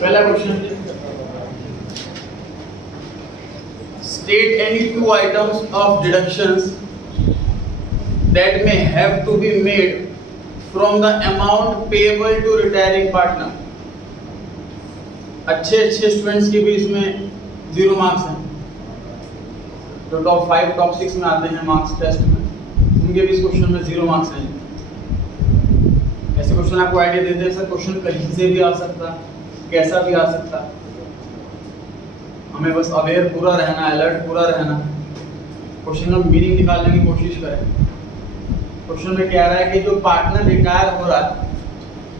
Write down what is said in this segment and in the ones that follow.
पहला question, state any two items of deductions that may have to be made from the amount payable to retiring partner। अच्छे students के भी इसमें 0 marks हैं, जो top 5 top 6 में आते हैं मार्क्स टेस्ट में, उनके भी इस क्वेश्चन में 0 मार्क्स हैं। ऐसे क्वेश्चन आपको आइडिया देते हैं सर क्वेश्चन कहीं से भी आ सकता, कैसा भी आ सकता, हमें बस अवेयर पूरा रहना, अलर्ट पूरा रहना, क्वेश्चन का मीनिंग निकालने की कोशिश करें। क्वेश्चन में कह रहा है कि जो पार्टनर रिटायर हो रहा है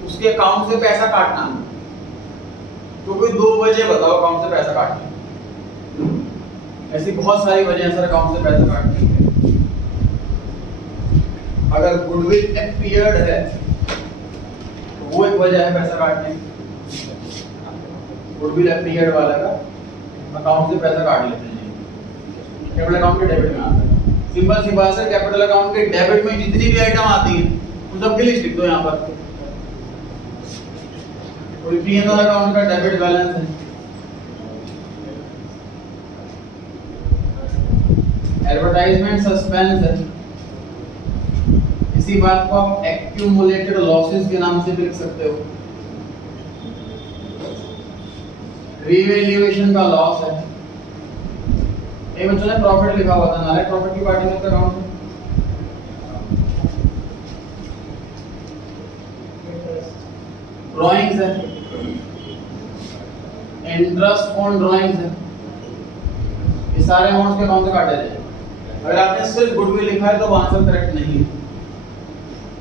उसके अकाउंट से पैसा काटना, तो कोई 2 वजह बताओ अकाउंट से पैसा काटने। ऐसी बहुत सारी वजह है सर अकाउंट से पैसा काटने की। अगर गुडविल अपीयर्ड है तो वो एक वजह है पैसा काटने की। गुडविल अपीयर्ड वाला का अकाउंट से पैसा काट लेते हैं, कैपिटल अकाउंट के डेबिट में आता है। सिंपल सी बात है, कैपिटल अकाउंट के डेबिट में जितनी भी आइटम आती है उन सबकी लिस्ट लिख दो यहाँ पर। कोई P&L अकाउंट का डेबिट बैलेंस है, एडवर्टाइजमेंट सस्पेंस है, इसी बात को आप एक्यूमुलेटेड लॉसेस के नाम से भी लिख सकते हो। रिवैल्यूएशन का लॉस है। एक बच्चों ने प्रॉफिट लिखा हुआ था, नाले प्रॉफिट की पार्टी में उसका अकाउंट है। ड्राइंग्स है, इंटरेस्ट ऑन ड्राइंग्स है, ये सारे अमाउंट्स के अकाउंट से काटे जाए। अगर आपने सिर्फ गुडविल लिखा है तो वो आंसर करेक्ट नहीं है।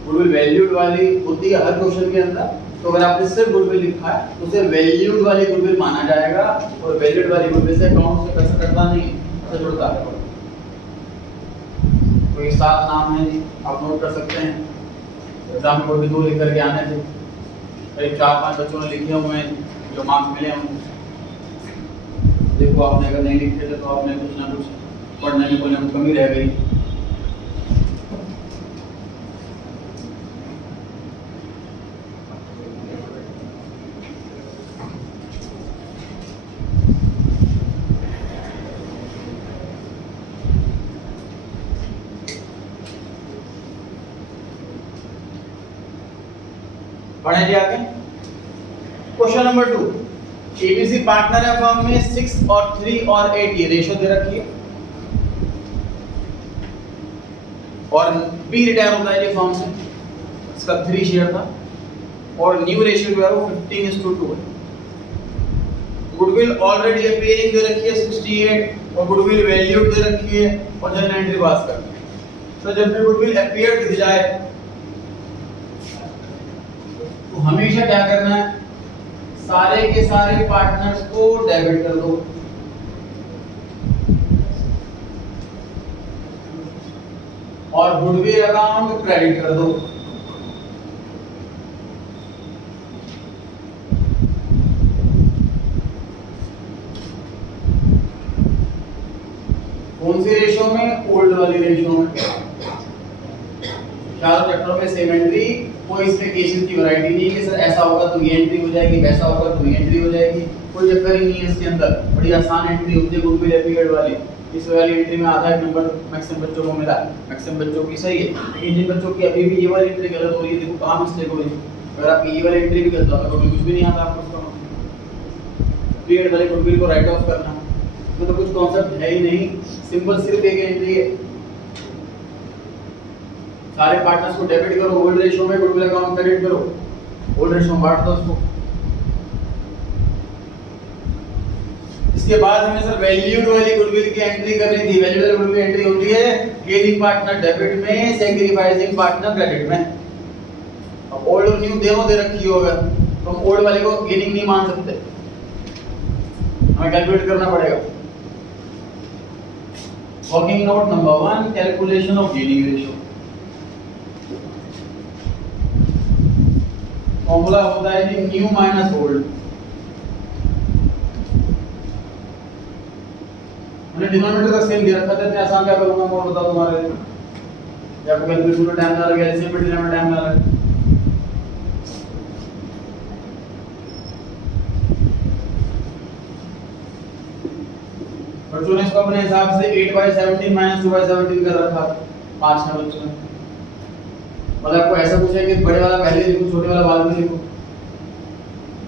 गुडविल वैल्यूड वाली होती है हर क्वेश्चन के अंदर, तो अगर आपने सिर्फ गुडविल लिखा है तो उसे वैल्यूड वाली गुडविल माना जाएगा, और वैल्यूड वाली गुडविल से अकाउंट से पैसा कटता नहीं, से जुड़ता है। कोई 7 नाम है जी, आप नोट कर सकते हैं, एग्जाम में कोई 2 लिख करके आने थे, करीब 4-5 बच्चों ने लिखे हुए हैं जो मार्क्स मिले होंगे। देखो आपने अगर नहीं लिखे थे तो आपने कुछ ना कुछ पढ़ने में कोई कमी रह गई। बढ़े जी आगे। क्वेश्चन नंबर 2, एबीसी पार्टनर है फर्म में 6 और 3 और 8 ये रेशियो दे रखी है, और बी रिटायर होता है ये फर्म से, इसका 3 शेयर था, और न्यू रेशियो जो है वो 15:2 है। गुडविल ऑलरेडी अपीयरिंग दे रखी है 68, और गुडविल वैल्यूड दे रखी है, और जनरल एंट्री पास करनी है। तो जब भी गुडविल अपीयर्ड दिख जाए तो हमेशा क्या करना है, सारे के सारे पार्टनर्स को डेबिट कर दो, और गुडविल अकाउंट क्रेडिट कर दो। कौन सी रेशियो में? ओल्ड वाली रेशियो में। चारों चैप्टरों में सेम एंट्री, कोई इसमें केसेस की वैरायटी नहीं है कि सर ऐसा होगा तो ये एंट्री हो जाएगी, वैसा होगा तो ये एंट्री हो जाएगी, कोई चक्कर ही नहीं है इसके अंदर। बड़ी आसान एंट्री होती है गुडविल अपीयर्ड वाली। इस वाली एंट्री में आधा एक नंबर मैक्सिमम बच्चों को मिला, मैक्सिमम बच्चों की सही है, लेकिन जिन बच्चों की अभी भी ये वाली एंट्री गलत हो रही है, देखो कहाँ मिस्टेक हो रही है। अगर आपकी ये वाली एंट्री भी गलत होता तो कुछ भी नहीं आता आपको उसका अपीयर्ड वाले गुडविल को राइट ऑफ करना, तो कुछ कॉन्सेप्ट है ही नहीं, सिंपल सिर्फ एक एंट्री है। सारे पार्टनर्स को डेबिट करो ओल्ड रेशियो में, गुडविल अकाउंट क्रेडिट करो, ओल्ड रेशियो में बांट दो उसको। इसके बाद हमें सर वैल्यूड वाली गुडविल की एंट्री करनी थी। वैल्यूड वाली गुडविल एंट्री होती है गेनिंग पार्टनर डेबिट में, सैक्रिफाइसिंग पार्टनर क्रेडिट में। अब ओल्ड और न्यू दोनों दे रखी होगा तो हम ओल्ड वाले को गेनिंग नहीं मान सकते, हमें कैलकुलेट करना पड़ेगा। Working note number 1, calculation of gaining ratio. Formula होता है जी न्यू माइनस ओल्ड। मैंने डिनोमिनेटर का सेम दे रखा था, इतने आसान क्या करूंगा मैं बताओ तुम्हारे लिए, या आपको कैलकुलेशन में टाइम ना लगे, एलसीएम में डिनोमिनेटर टाइम ना लगे। बच्चों ने इसको अपने हिसाब से 8/17 - 2/17 कर रखा, 5 है बच्चों ने। मतलब आपको ऐसा पूछा है कि बड़े वाला पहले लिखो, छोटे वाला बाद में लिखो,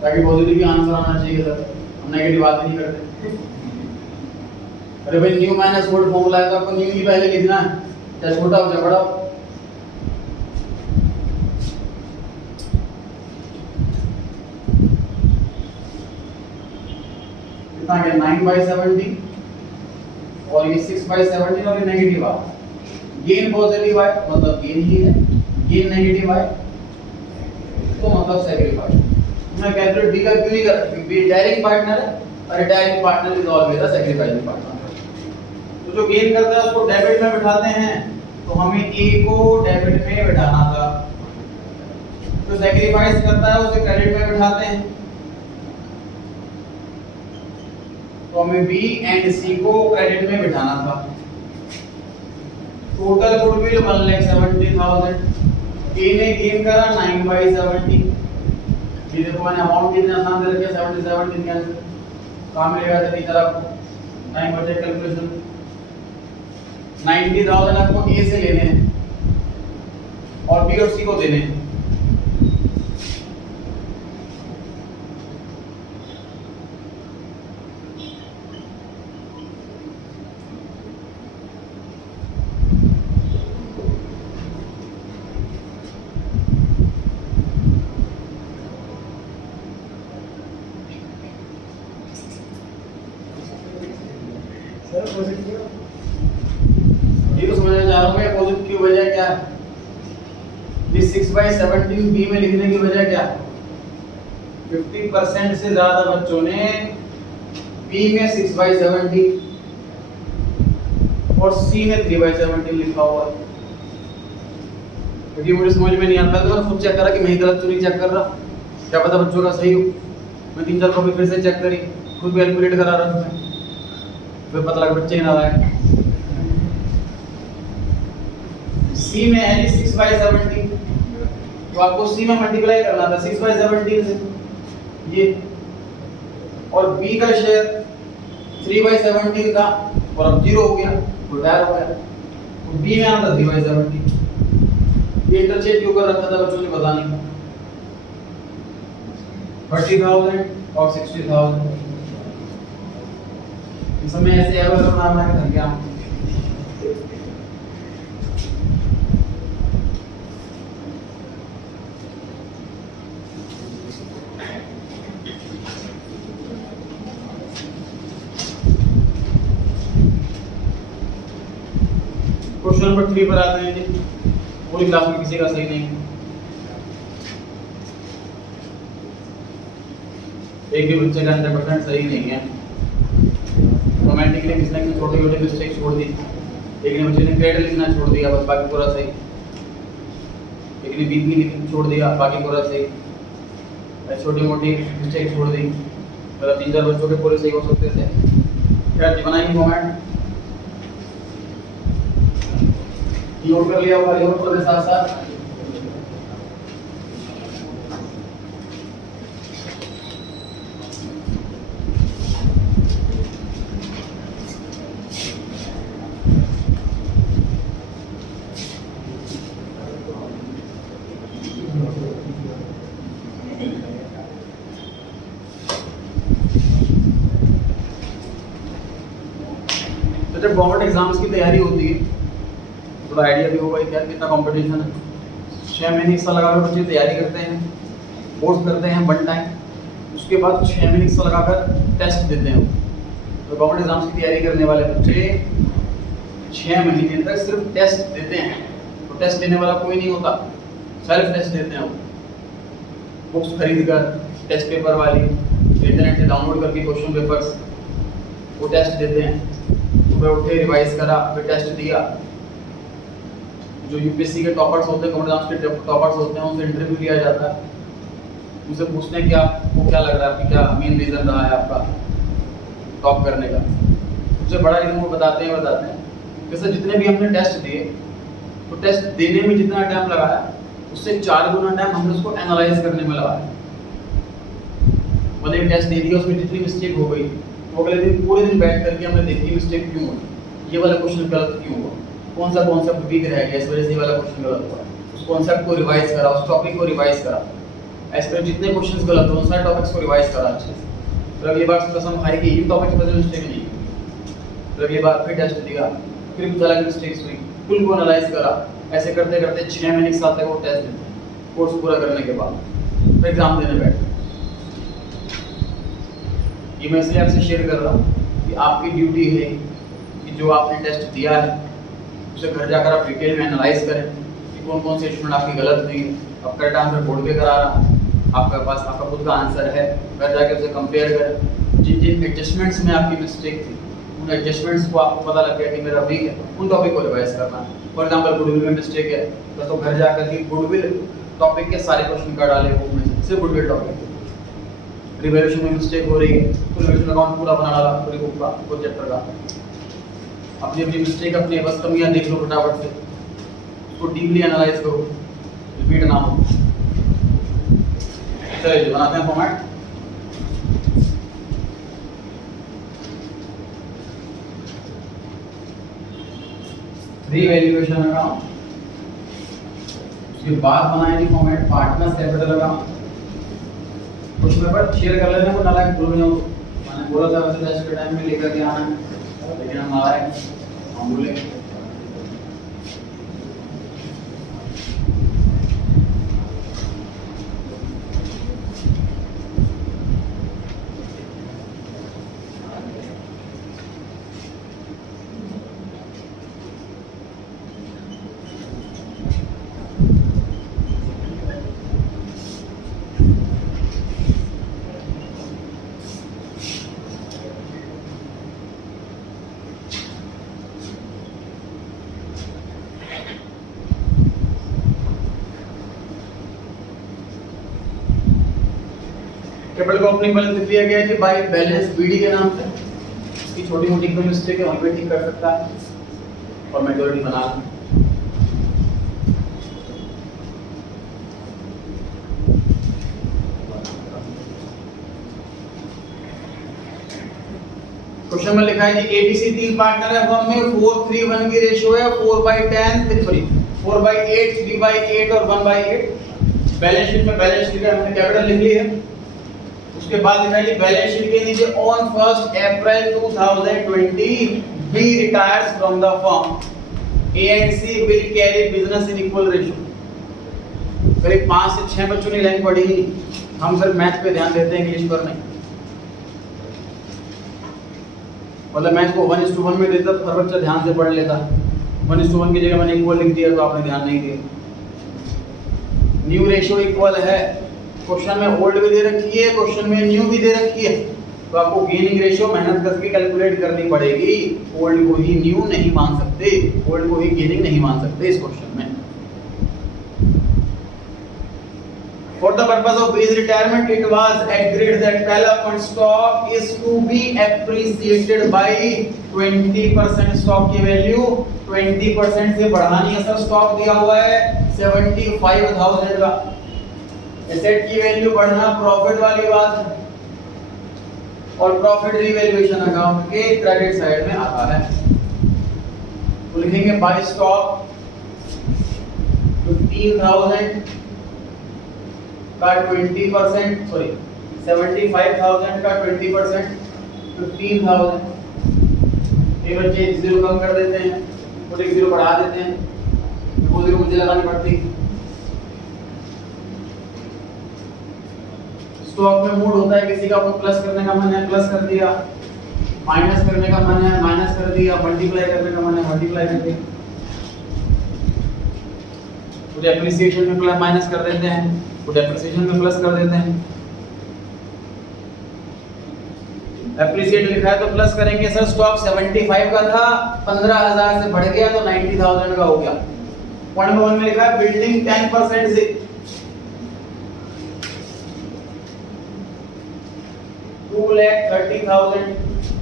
ताकि पॉजिटिव ही आंसर आना चाहिए सर, हम नेगेटिव बात नहीं करते। अरे भाई न्यू माइनस ओल्ड फॉर्मूला है तो आपको न्यू ही पहले लिखना है, चाहे छोटा हो चाहे बड़ा हो। कितना गया 9/17 और ये 6/17 और ये नेगेटिव आ। गेन पॉजिटिव आए मतलब गेन ही है, गेन नेगेटिव आए तो मतलब सैक्रिफाइस। मैं कैलकुलेट बी का क्यों नहीं कर सकती, बी डायरेक्ट पार्टनर है और direct partner is always the sacrificing partner. तो जो गेन करता है उसको डेबिट में बिठाते हैं, तो हमें ए को डेबिट में बिठाना था। जो सैक्रिफाइस करता है उसे क्रेडिट में बिठाते हैं, तो हमें बी एंड सी को क्रेडिट में बिठाना था। Total goodwill 1,70,000। ए ने गेन करा 9/17। ये देखो मैंने अमाउंट कितने आसान दे रखे 77 दिन के आंसर। काम मिलेगा तो टीचर आपको टाइम बचत कैलकुलेशन 90,000 आपको ए से लेने हैं और बी और सी को देने हैं। ये तो समझना चाह रहा हूँ मैं अपोजिट की वजह क्या है। ये 6/17 बी में लिखने की वजह क्या है? 50% से ज्यादा बच्चों ने बी में 6/17 और सी में 3/17 लिखा हुआ है। क्योंकि मुझे समझ में नहीं आता तो मैं खुद चेक करा कि मैं ही गलत तो नहीं चेक कर रहा, क्या पता बच्चों का सही हो। मैं 3-4 कॉपी फिर से चेक करी, खुद कैलकुलेट करा रहा था, फिर पता लगा बच्चे ना आए। सी में है 6/17 तो आपको सी में मल्टीप्लाई करना था 6/17 से ये, और बी का शेयर 3/17 था और अब 0 हो गया, रिटायर हो गया, तो बी में आता 3/17। ये इंटरचेंज क्यों कर रखा था बच्चों ने पता नहीं। 30,000 और 60,000 इस समय ऐसे एरो नाम लगा था क्या? क्वेश्चन नंबर 3 पर आते हैं जी। पूरी क्लास में किसी का सही नहीं है, एक भी बच्चे का 100% सही नहीं है। रोमांटिकली किसने की छोटी छोटी मिस्टेक छोड़ दी, एक ने बच्चे ने क्रेडिट लिखना छोड़ दिया बस बाकी पूरा सही, एक ने बीत लिखना छोड़ दिया बाकी पूरा सही। छोटी मोटी मिस्टेक छोड़ दी, मतलब 3-4 बच्चों के पूरे सही हो सकते थे। खैर बनाएंगे कमेंट नोट कर लिया होगा, नोट करने साथ साथ तो जब गवर्नमेंट एग्जाम्स की तैयारी होती है थोड़ा आइडिया भी होगा क्या कितना कंपटीशन है। 6 महीने हिस्सा लगाकर बच्चे तैयारी करते हैं, कोर्स करते हैं 1 टाइम, उसके बाद 6 महीने हिस्सा लगाकर टेस्ट देते हैं। तो गवर्नमेंट एग्जाम्स की तैयारी करने वाले बच्चे 6 महीने तक सिर्फ टेस्ट देते हैं। तो टेस्ट देने वाला कोई नहीं होता, सेल्फ टेस्ट देते हैं वो, बुक्स खरीद कर टेस्ट पेपर वाली इंटरनेट से डाउनलोड करके क्वेश्चन पेपर्स वो टेस्ट देते हैं। सुबह उठे रिवाइज करा फिर टेस्ट दिया। जो यूपीएससी के टॉपर्स होते हैं, गवर्नमेंट एग्जाम्स के टॉपर्स होते हैं, उनसे इंटरव्यू लिया जाता है, उनसे पूछते हैं कि आपको क्या लग रहा है, आपकी क्या मेन रीज़न रहा है आपका टॉप करने का। उससे बड़ा रीज़न वो बताते हैं जैसे जितने भी हमने टेस्ट दिए तो टेस्ट देने में जितना टाइम लगाया उससे 4 गुना टाइम हमने उसको एनालाइज करने में लगाया। मतलब एक टेस्ट दे दिया उसमें जितनी मिस्टेक हो गई वो अगले दिन पूरे दिन बैठ करके हमने देखी मिस्टेक क्यों हुई, ये वाला क्वेश्चन गलत क्यों हुआ, कौन सा कॉन्सेप्ट वीक रह गया, इस वजह से ये वाला क्वेश्चन गलत हुआ, उस कॉन्सेप्ट को रिवाइज करा, उस टॉपिक को रिवाइज करा, ऐसे करके जितने क्वेश्चंस गलत हुए उन सारे टॉपिक्स को रिवाइज करा अच्छे से। फिर अगली बार कसम खाई कि इन टॉपिक्स में मिस्टेक नहीं, फिर अगली बार फिर टेस्ट दिया, फिर कुछ अलग मिस्टेक्स हुई, कुल को एनालाइज करा, ऐसे करते करते 6 महीने के साथ तक वो टेस्ट देते हैं कोर्स पूरा करने के बाद, फिर एग्जाम देने बैठते। ये मैं इसलिए आपसे शेयर कर रहा हूँ कि आपकी ड्यूटी है कि जो आपने टेस्ट दिया है उसे घर जाकर आप डिटेल में एनालाइज करें कि कौन कौन से स्टूडेंट आपकी गलत हुई, अब करेक्ट आंसर बोर्ड पे करा रहा हूँ, आपके पास आपका खुद का आंसर है, घर जाकर उसे कंपेयर करें, जिन जिन एडजस्टमेंट्स में आपकी मिस्टेक थी उन एडजस्टमेंट्स को आपको पता लग गया कि मेरा वीक है, उन टॉपिक को रिवाइज करना है। फॉर एग्जांपल गुडविल में मिस्टेक है तो घर जाकर के गुडविल टॉपिक के सारे क्वेश्चन का डाले बुक में से, सिर्फ गुडविल टॉपिक। रिवैल्यूएशन में मिस्टेक हो रही है तो रिवैल्यूएशन अकाउंट पूरा बना डाला पूरी बुक का, पूरे चैप्टर का, अपनी अपनी मिस्टेक अपनी बस कमियां देख लो फटाफट से, उसको डीपली एनालाइज करो, रिपीट ना हो। चलिए बनाते हैं फॉर्मेट। रिवैल्यूएशन अकाउंट, उसके बाद बनाएंगे फॉर्मेट पार्टनर्स कैपिटल अकाउंट। कुछ पेपर शेयर कर लेते हैं, वो नालायक भूल गया, मैंने बोला था वैसे टेस्ट के टाइम में लेकर के आना है, लेकिन हम नालायक हम भूले। कैपिटल को ओपनिंग बैलेंस लिख दिया गया है कि बाय बैलेंस बीडी के नाम से, इसकी छोटी मोटी कोई मिस्टेक है वहीं पे ठीक कर सकता है और मेजॉरिटी बना लो। क्वेश्चन में लिखा है कि एबीसी तीन पार्टनर है, फर्म में 4:3:1 की रेशियो है, 4/10 सॉरी 4/8 3/8 और 1/8। बैलेंस शीट में बैलेंस शीट का हमने कैपिटल लिख ली है। उसके बाद लिखा है बैलेंस शीट के नीचे on 1 April 2020 B retires from the firm, A and C will carry business in equal ratio. करीब 5 से 6 बच्चों ने लाइन पढ़ी, हम सिर्फ मैथ पे ध्यान देते हैं, इंग्लिश पर नहीं। मतलब मैथ को 1:1 में देता तो हर बच्चा ध्यान से पढ़ लेता, 1:1 की जगह मैंने इक्वल लिख दिया तो आपने ध्यान नहीं दिया। न्यू रेशियो इक्वल है, क्वेश्चन में ओल्ड भी दे रखी है, क्वेश्चन में न्यू भी दे रखी है, तो आपको गेनिंग रेशियो मेहनत करके कैलकुलेट करनी पड़ेगी। ओल्ड को ही न्यू नहीं मान सकते, ओल्ड को ही गेनिंग नहीं मान सकते इस क्वेश्चन में। For the purpose of his retirement, it was agreed that California stock is to be appreciated by 20%। Stock की वैल्यू 20% से बढ़ानी है सर। स्टॉक दिया हुआ है 75,000 का, एसेट की वैल्यू बढ़ना प्रॉफिट वाली बात है, और प्रॉफिट रिवैल्यूएशन अकाउंट के क्रेडिट साइड में आता है। तो लिखेंगे बाय स्टॉक 15,000 का 20%, सॉरी 75,000 का 20%, 15,000। ये बच्चे जीरो कम कर देते हैं और एक जीरो बढ़ा देते हैं, वो जीरो मुझे लगानी पड़ती। स्टॉक में मूड होता है किसी का, वो प्लस करने का मन है प्लस कर दिया, माइनस करने का मन है माइनस कर दिया, मल्टीप्लाई करने का मन है मल्टीप्लाई कर दिया। तो डेप्रिसिएशन में प्लस माइनस कर देते हैं, वो डेप्रिसिएशन में प्लस कर देते हैं। एप्रिसिएट लिखा है तो प्लस करेंगे सर। स्टॉक 75 का था, 15,000 से बढ़ गया तो 90,000 का हो गया। पॉइंट नंबर 1 में लिखा है बिल्डिंग 10% से 2,30,000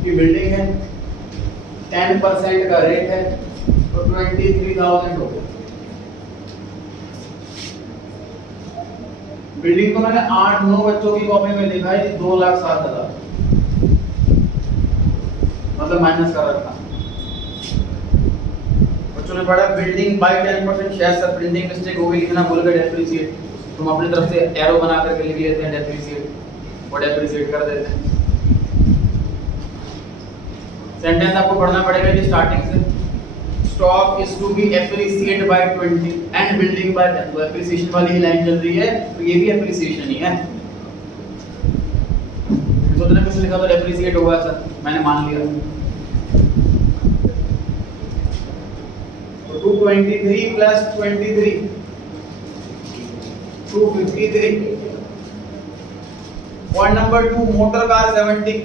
की बिल्डिंग है, 10% का रेट है तो 23,000 हो गया। बिल्डिंग को मैंने 8-9 बच्चों की कॉपी में लिखा है 2,07,000। मतलब माइनस कर रखा। बच्चों ने पढ़ा building by 10% share, sir printing mistake हो गई, लिखना भूल गए डेप्रिसिएट। तुम अपनी तरफ से एरो बना करके लिख लेते हैं डेप्रिसिएट और डेप्रिसिएट कर देते हैं। सेंटेंस आपको पढ़ना पड़ेगा जी स्टार्टिंग से। Stock is to be appreciate by 20 and building by 10। तो एप्रिसिएशन वाली ही लाइन चल रही है, तो ये भी एप्रिसिएशन ही है। तो तुमने कुछ लिखा तो एप्रिसिएट होगा सर, मैंने मान लिया। 223 plus 23 253। Point number 2, motor car 70।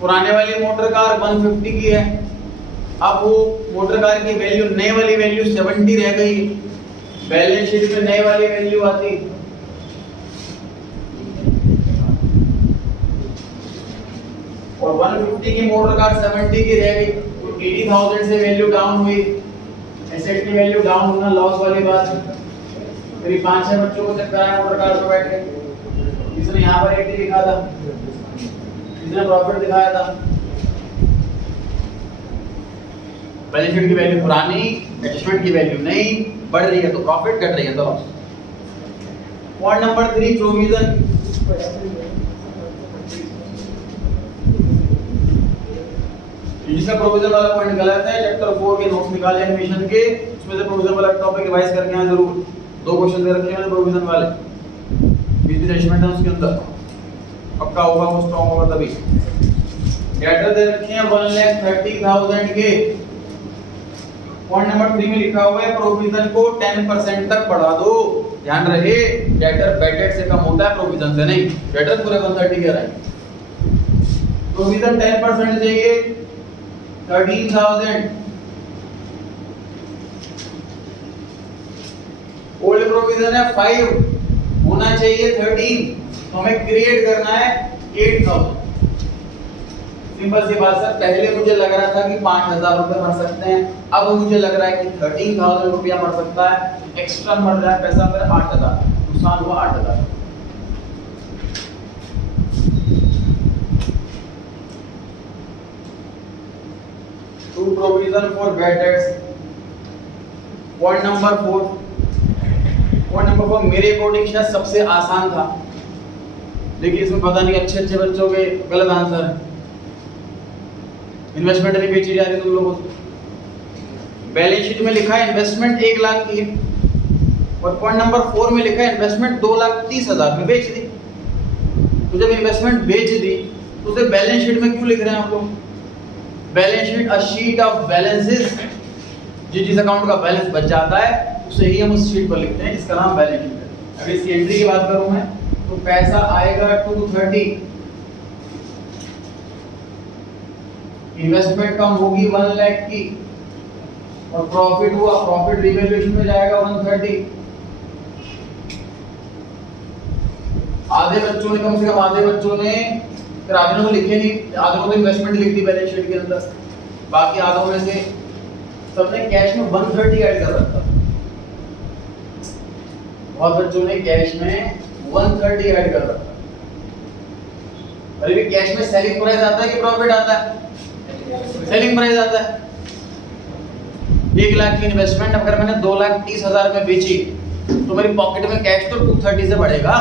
पुराने वाली मोटर कार 150 की है, अब वो मोटर कार की वैल्यू, नई वाली वैल्यू 70 रह गई। बैलेंस शीट में नई वाली वैल्यू आती, और 150 की मोटर कार 70 की रह गई, तो 80,000 से वैल्यू डाउन हुई। एसेट की वैल्यू डाउन होना लॉस वाली बात। फिर 5-6 बच्चों को चेक कराया मोटर कार पे बैठ के, किसने यहाँ पर 80 लिखा था, किसने प्रॉफिट दिखाया था। बैलेंस शीट की वैल्यू पुरानी, एडजस्टमेंट की वैल्यू नहीं, बढ़ रही है तो प्रॉफिट, घट रही है तो लॉस। Point number 3, provision. जिसका प्रोविजन वाला पॉइंट गलत है, चैप्टर 4 के नोट्स निकाले एडमिशन के, उसमें से प्रोविजन वाला टॉपिक रिवाइज करके आए जरूर। 2 क्वेश्चन दे रखे हैं प्रोविजन वाले, बिजनेस एडजस्टमेंट है उसके अंदर, पक्का होगा वो, स्ट्रांग होगा तभी। डेटर दे रखे हैं 1,30,000 के। पॉइंट नंबर 3 में लिखा हुआ है प्रोविजन को 10% तक बढ़ा दो। ध्यान रहे, डेटर बेटेड से कम होता है, प्रोविजन से नहीं। डेटर पूरे 130 के रहे, प्रोविजन 10% चाहिए, 13,000। ओल्ड प्रोविजन है 5, होना चाहिए 13, तो हमें क्रिएट करना है 8,000। सिंपल सी बात सर, पहले मुझे लग रहा था कि 5,000 रुपए भर सकते हैं, अब मुझे लग रहा है कि 13,000 रुपया भर सकता है। एक्स्ट्रा मर रहा है पैसा मेरा 8,000, नुकसान हुआ 8,000। To provision for bad debts. Point number 4 मेरे अकॉर्डिंग शायद सबसे आसान था, लेकिन इसमें पता नहीं अच्छे बच्चों के गलत आंसर है। इन्वेस्टमेंट नहीं बेची जा रही तुम लोगों से। बैलेंस शीट में लिखा है इन्वेस्टमेंट 1 लाख की है, और पॉइंट नंबर 4 में लिखा है इन्वेस्टमेंट 2,30,000 में बेच दी। तो जब इन्वेस्टमेंट बेच दी तो उसे बैलेंस शीट में क्यों लिख रहे हैं आप लोग? Balance sheet a sheet of balances, जिस अकाउंट का बैलेंस बच जाता है उसे ही हम उस शीट पर लिखते हैं, जिसका नाम बैलेंस शीट है। अगर इसकी एंट्री की बात करूं मैं, तो पैसा आएगा 230, इन्वेस्टमेंट कम होगी 1 लाख की, और प्रॉफिट हुआ, प्रॉफिट रिवैल्यूएशन में जाएगा 130। आधे बच्चों ने, कम से कम आधे बच्चों ने, फिर आधे ने लिखे नहीं, आधे को तो इन्वेस्टमेंट लिख दी बैलेंस शीट के अंदर, बाकी आधों में से सबने कैश में 130 ऐड कर रखा। बहुत बच्चों ने कैश में 130 ऐड कर रखा। अरे भी कैश में सेलिंग प्राइस आता है कि प्रॉफिट आता है? सेलिंग प्राइस आता है। 1 लाख की इन्वेस्टमेंट अगर मैंने 2,30,000 में बेची, तो मेरी पॉकेट में कैश तो 230 से बढ़ेगा।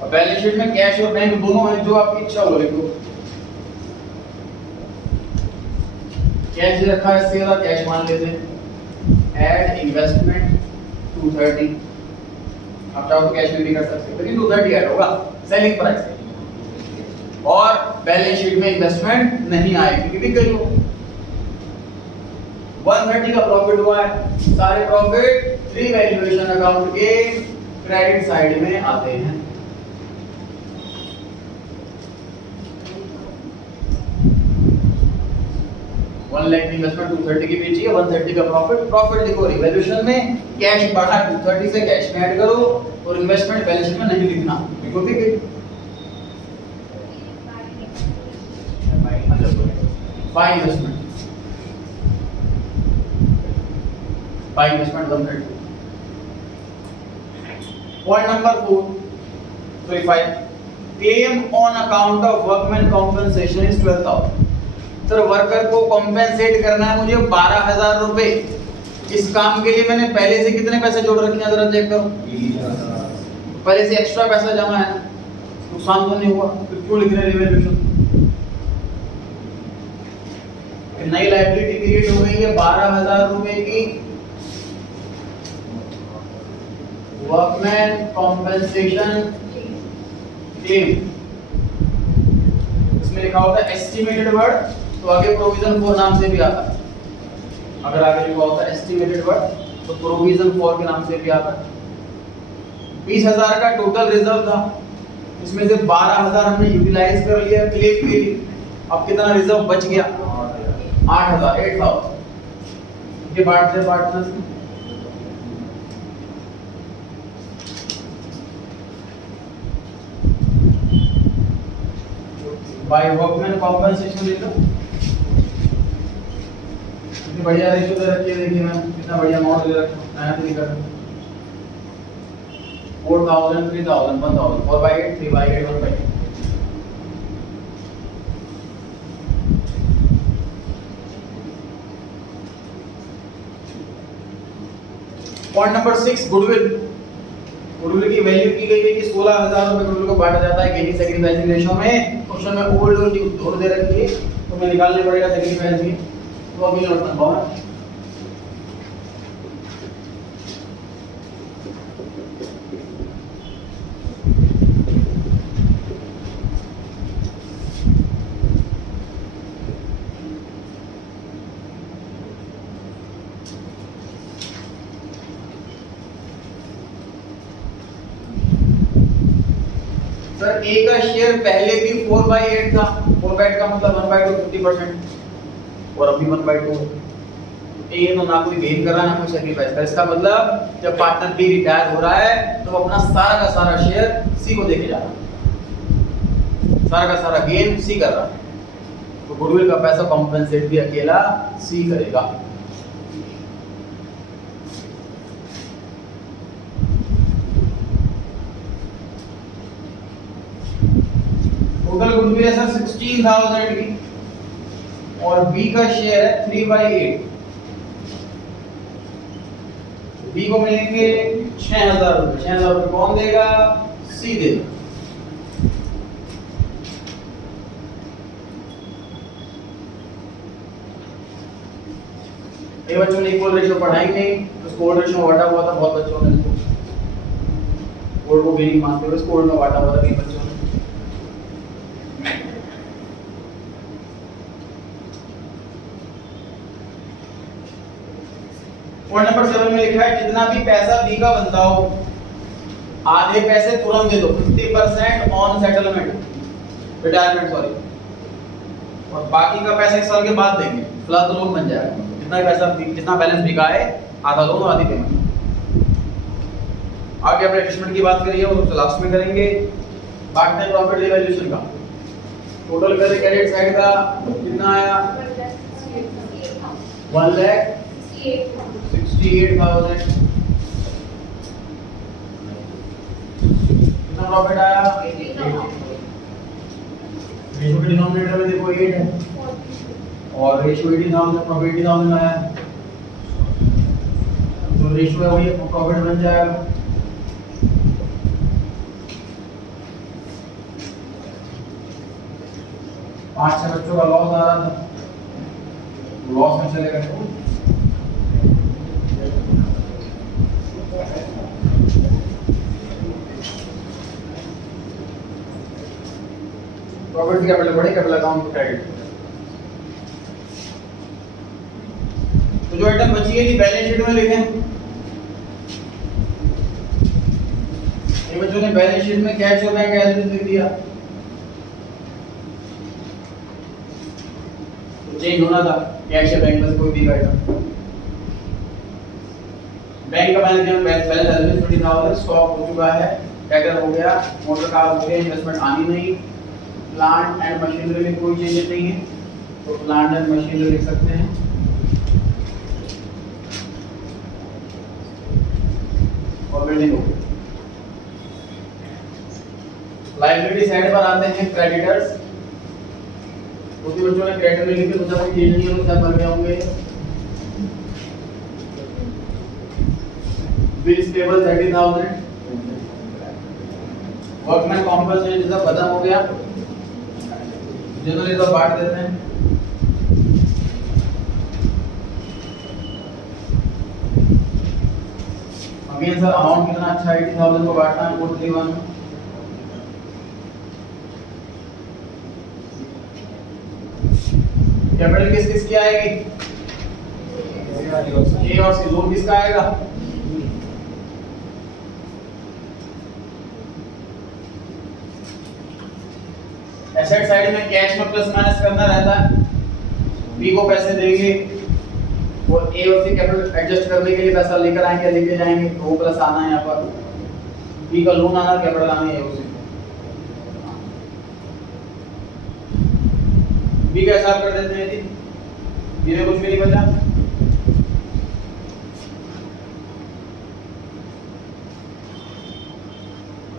और बैलेंस शीट में कैश और बैंक दोनों हैं, जो आपकी इच्छा हो लिखो। कैश रखा है, इससे ज्यादा कैश मान लेते हैं। ऐड इन्वेस्टमेंट 230, आप चाहो तो कैश में भी कर सकते हो, लेकिन 230 ऐड होगा सेलिंग प्राइस, और बैलेंस शीट में इन्वेस्टमेंट नहीं आएगी क्योंकि बिक गई हो। 130 का प्रॉफिट हुआ है, सारे प्रॉफिट रिवैल्यूएशन अकाउंट के क्रेडिट साइड में आते हैं। वन लाख की इन्वेस्टमेंट 230 की बेची है, 130 का प्रॉफिट लिखो रिवैल्यूएशन में, कैश बढ़ा 230 से कैश में ऐड करो, और इन्वेस्टमेंट बैलेंस शीट में नहीं लिखना क्योंकि ठीक है। By investment 130। Point number 4, 5 claim on account of workman compensation is 12,000। Sir worker को कॉम्पेंसेट करना है मुझे 12,000 रुपए। इस काम के लिए मैंने पहले से कितने पैसे जोड़ रखे हैं जरा चेक करो। पहले से एक्स्ट्रा पैसा जमा है, नुकसान तो नहीं हुआ, फिर क्यों लिख रहे हैं रिवैल्यूएशन? नई लायबिलिटी क्रिएट हो गई है 12,000 रुपए की, वर्कमैन कॉम्पेंसेशन क्लेम। इसमें लिखा होता है एस्टिमेटेड वर्ड, तो आगे प्रोविजन फॉर नाम से भी आता है। अगर आगे लिखा होता है एस्टिमेटेड वर्ड तो प्रोविजन फॉर के नाम से भी आता है। 20,000 का टोटल रिजर्व था, इसमें से 12,000 हमने यूटिलाइज कर लिया क्लेम के लिए। अब कितना रिजर्व बच गया? 8,000, 8,000 ये बांटते पार्टनर्स में। बाय वर्कमैन कॉम्पेंसेशन ले लो। कितनी बढ़िया रेशियो दे रखी है, देखिए मैम कितना बढ़िया अमाउंट दे रखा है, नया तरीका है। 4,000, 3,000, 1,000, 4/8, 3/8, 1/8। Point number 6, goodwill. गुडविल की वैल्यू की गई है कि 16,000 रुपए गुडविल को बांटा जाता है गेनिंग सैक्रिफाइसिंग रेशियो में। क्वेश्चन में ओल्ड और न्यू दोनों दे रखी है, तो मैं निकालने पड़ेगा सैक्रिफाइसिंग, तो अभी नोट करना होगा। सर ए का शेयर पहले भी 4/8 था, 4/8 का मतलब 1/2 50% और अभी 1/2। ए तो ना कोई गेन कर रहा है ना कोई सैक्रिफाइस कर। इसका मतलब जब पार्टनर बी रिटायर हो रहा है तो अपना सारा का सारा शेयर सी को देके जा रहा है, सारा का सारा गेन सी कर रहा है, तो गुडविल का पैसा कॉम्पेंसेट भी अकेला सी करेगा। टोटल गुडविल है सर 16,000 की और बी का शेयर है 3/8। बी को मिलेंगे 6,000 रुपए। 6,000 रुपए कौन देगा? सी देगा। ये बच्चों ने इक्वल रेशियो पढ़ाई नहीं, तो स्कोर रेशियो बांटा हुआ था बहुत बच्चों ने, इसको कोड को गेनिंग मानते हुए स्कोर में बांटा हुआ था कई बच्चों ने। पॉइंट नंबर 7 में लिखा है जितना भी पैसा बी का बनता हो आधे पैसे तुरंत दे दो, 50% ऑन सेटलमेंट रिटायरमेंट सॉरी, और बाकी का पैसा 1 साल के बाद देंगे, फिलहाल तो लोन बन जाएगा। जितना पैसा जितना बैलेंस बिका है आधा लोन और आधी पेमेंट। आगे अपने एडजस्टमेंट की बात करिए, वो तो लास्ट में करेंगे। बांटते हैं प्रॉफिट रिवैल्यूएशन का। टोटल करें क्रेडिट साइड का कितना आया? 1,68,000। कितना प्रॉफिट आया? 80,000। रेशियो के डिनोमिनेटर में देखो 8 है और रेशियो 80,000 प्रॉफिट 80,000 आया, जो रेशियो है वही प्रॉफिट बन जाएगा। पांच छह बच्चों का लॉस आ रहा था, लॉस में चलेगा। प्रॉफिट कैपिटल बड़े कैपिटल अकाउंट क्रेडिट। तो जो आइटम बची है जी बैलेंस शीट में लिखें। ये बच्चों ने बैलेंस शीट में कैश और बैंक बैलेंस लिख दिया, चेंज होना था कैश या बैंक में से कोई भी आइटम। बैंक का बैलेंस 20,000 स्टॉक हो चुका है, ट्रैक्टर हो गया, मोटर कार हो गया, इन्वेस्टमेंट आनी नहीं, प्लांट एंड मशीनरी में कोई चेंजेस नहीं है, तो प्लांट एंड मशीनरी लिख सकते हैं। और बिल्डिंग हो गई। लायबिलिटी साइड पर आते हैं क्रेडिटर्स। उसी बच्चों ने क्रेडिटर में लिखे सोचा ये नहीं है सब भर गए होंगे। Bills payable 30,000। वर्कमैन कॉम्पनसेशन सब खत्म हो गया, जनरली तो बांट देते हैं। अगेन सर अमाउंट कितना अच्छा 80,000 को बांटना है 431। कैपिटल किस किस की आएगी? ए और सी। लोन किसका आएगा? एसेट साइड में कैश में प्लस माइनस करना रहता है। बी को पैसे देंगे और ए और सी कैपिटल एडजस्ट करने के लिए पैसा लेकर आएंगे, लेके जाएंगे, तो वो प्लस आना है यहाँ पर। बी का लोन आना, कैपिटल आना है उसी। बी का हिसाब कर देते हैं जी। बी में कुछ भी नहीं बचा।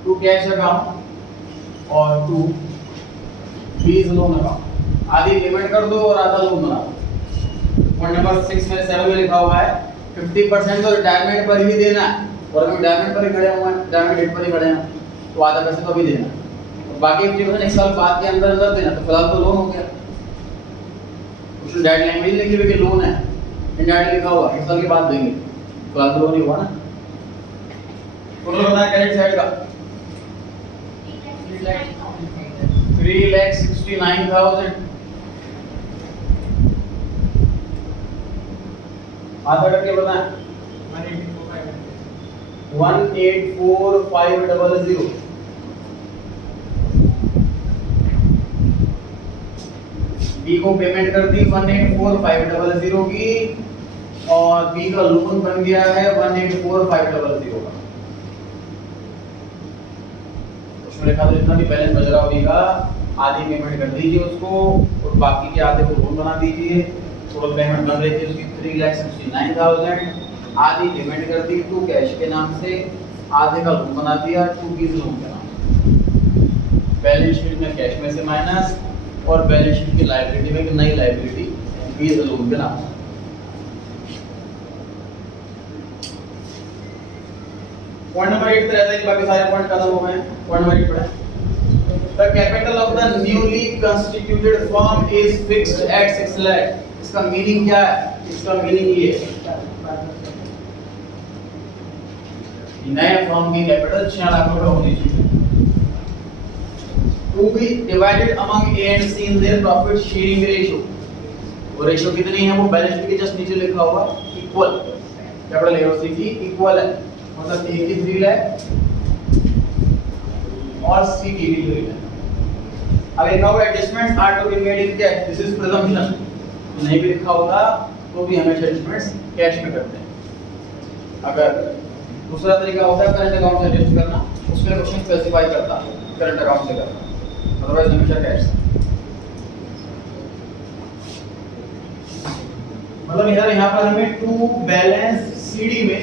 टू कैश अकाउंट और टू बीज लोन अकाउंट। आधी पेमेंट कर दो और आधा लोन बनाओ। पॉइंट नंबर 6 में 7 में लिखा हुआ है 50% तो रिटायरमेंट पर ही देना है। और हम रिटायरमेंट पर ही खड़े हुए हैं, रिटायरमेंट डेट पर ही खड़े हैं, तो आधा पैसे तो अभी देना और बाकी 50% एक साल बाद के अंदर अंदर देना। तो फिलहाल तो लोन हो गया। कुछ डायरेक्ट लैंग्वेज लिखी हुई कि लोन है, इनडायरेक्ट लिखा हुआ एक साल के बाद देंगे, फिलहाल तो लोन ही हुआ ना। टोटल बताएं क्रेडिट साइड का 3,69,000। आधा करके बताएं 184,500। बी को पेमेंट कर दी 184,500 की और बी का लोन बन गया है 184,500 का। उसमें लिखा था जितना भी बैलेंस बच रहा होगा आधी पेमेंट कर दीजिए उसको और बाकी के आधे को लोन बना दीजिए। टोटल पेमेंट बन रही थी उसकी 3,69,000। आधी पेमेंट कर दी टू कैश के नाम से, आधे का लोन बना दिया टू बीज लोन के नाम। बैलेंस शीट में कैश में से माइनस और बैलेंस शीट की लायबिलिटी में नई लायबिलिटी बीज लोन के नाम से। पॉइंट नंबर 8 रहता है कि बाकी सारे पॉइंट खत्म हो गए। पॉइंट नंबर 8 पढ़ें। The capital of the newly constituted firm is fixed at 6 lakh। इसका मीनिंग क्या है? इसका मीनिंग ये है नए फर्म की कैपिटल 6 लाख रुपए होनी चाहिए। To be divided among A and C in their profit sharing ratio। वो रेशियो कितनी है? वो बैलेंस शीट के जस्ट नीचे लिखा हुआ इक्वल। कैपिटल A और C की इक्वल है, मतलब A की 3 लाख और C की 3 लाख। अगर लिखा हुआ adjustments are to be made in cash, this is presumption. नहीं भी लिखा होगा तो भी हमेशा एडजस्टमेंट्स कैश में करते हैं। अगर दूसरा तरीका होता है करंट अकाउंट से एडजस्ट करना, उसमें क्वेश्चन स्पेसिफाई करता है करंट अकाउंट से करना, अदरवाइज हमेशा कैश से। मतलब यार यहाँ पर हमें टू बैलेंस सीडी में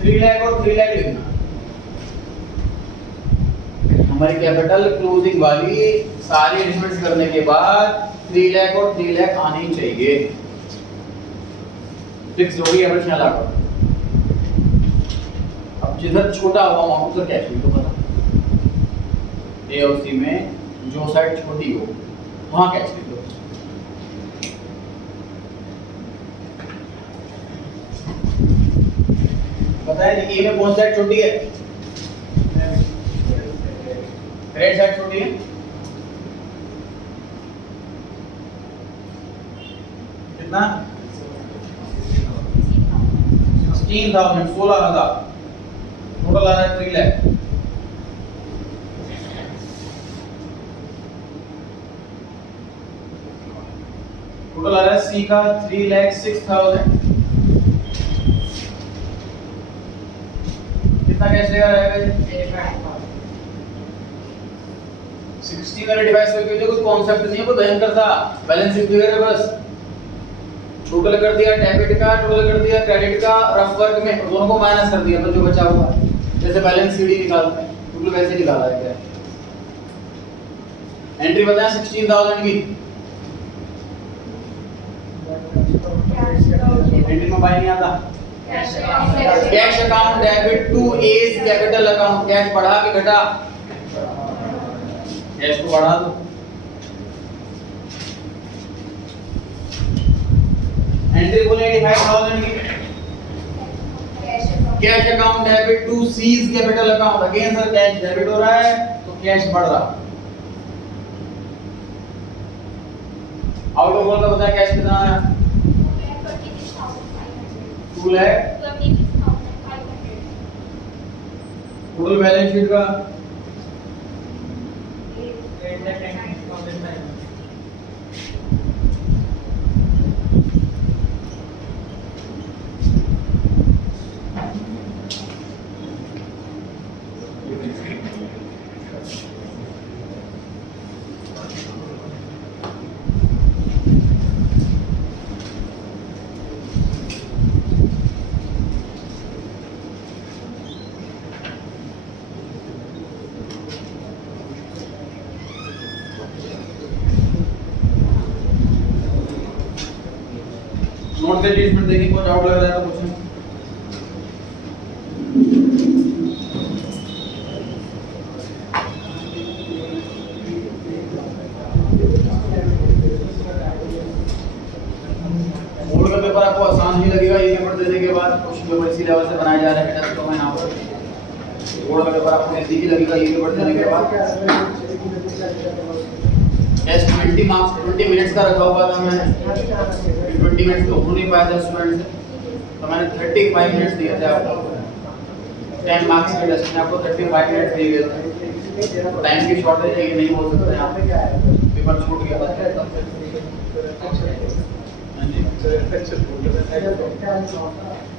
3 लाख और 3 लाख लिखना। हमारी कैपिटल क्लोजिंग वाली सारी एडजस्टमेंट्स करने के बाद 3 लाख और 3 लाख आनी चाहिए। फिक्स हो गई हमारे 6 लाख। अब जिधर छोटा हुआ अमाउंट उधर कैश लिख दो। पता ए और सी में जो साइड छोटी हो वहां कैश लिख दो। बताया ए में कौन साइड छोटी है? क्रेडिट साइड छोटी है। कितना? 16,000 16,000। टोटल आ रहा है 3 लाख। टोटल आ रहा है सी का 3,06,000। कितना कैश लेगा रहेगा? 60 में डिवाइड करके जो कोई कांसेप्ट नहीं है, कोई भयंकर सा बैलेंस शीट फिगर है बस। टोटल कर दिया डेबिट का, टोटल कर दिया क्रेडिट का, रफ वर्क में दोनों को माइनस कर दिया तो जो बचा हुआ है। जैसे बैलेंस सीडी निकालते हैं टोटल वैसे निकाला है क्या? एंट्री बताया 16,000 की। एंट्री में बाय नहीं आता। Cash account debit to A's capital account, cash बढ़ा के घटा, कैश को बढ़ा दो। एंट्री बोले 85,000 की। Cash account debit to C's capital account, again sir cash debit हो रहा है तो कैश बढ़ रहा। आउट ऑफ ऑल का बताया कैश कितना आया? 2 लाख। टोटल बैलेंस शीट का नोट के लीस्ट में देखिए, कुछ आउट लग रहा है तो पूछें। बोर्ड का पेपर आपको आसान ही लगेगा ये पेपर देने के बाद। क्वेश्चन पेपर इसी लेवल से बनाए जा रहे हैं टेस्ट को। मैं यहाँ पर बोर्ड का पेपर आपको इजी ही लगेगा ये पेपर देने के बाद। टेस्ट 20 मार्क्स 20 मिनट्स का रखा हुआ था मैंने, 20 मिनट्स तो हो नहीं पाया था स्टूडेंट से, तो मैंने 35 मिनट्स दिए थे आपको। 10 मार्क्स के टेस्ट में आपको 35 मिनट्स दिए गए थे। टाइम की शॉर्टेज है, ये नहीं हो सकता यहाँ पे, पेपर छूट गया।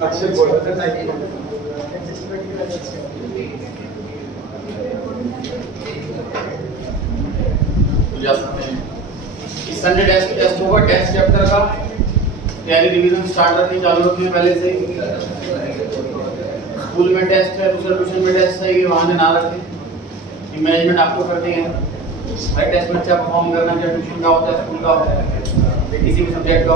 अच्छे बोल रहे थे। जा सकते हैं। इस संडे टेस्ट होगा, टेस्ट चैप्टर का तैयारी रिवीजन स्टार्ट करनी चालू रखनी है पहले से। स्कूल में टेस्ट है, दूसरे ट्यूशन में टेस्ट है, ये वहाँ ना रखें। मैनेजमेंट आपको करनी है। हर टेस्ट में अच्छा परफॉर्म करना, चाहे ट्यूशन का होता है, स्कूल का होता है, किसी भी सब्जेक्ट का।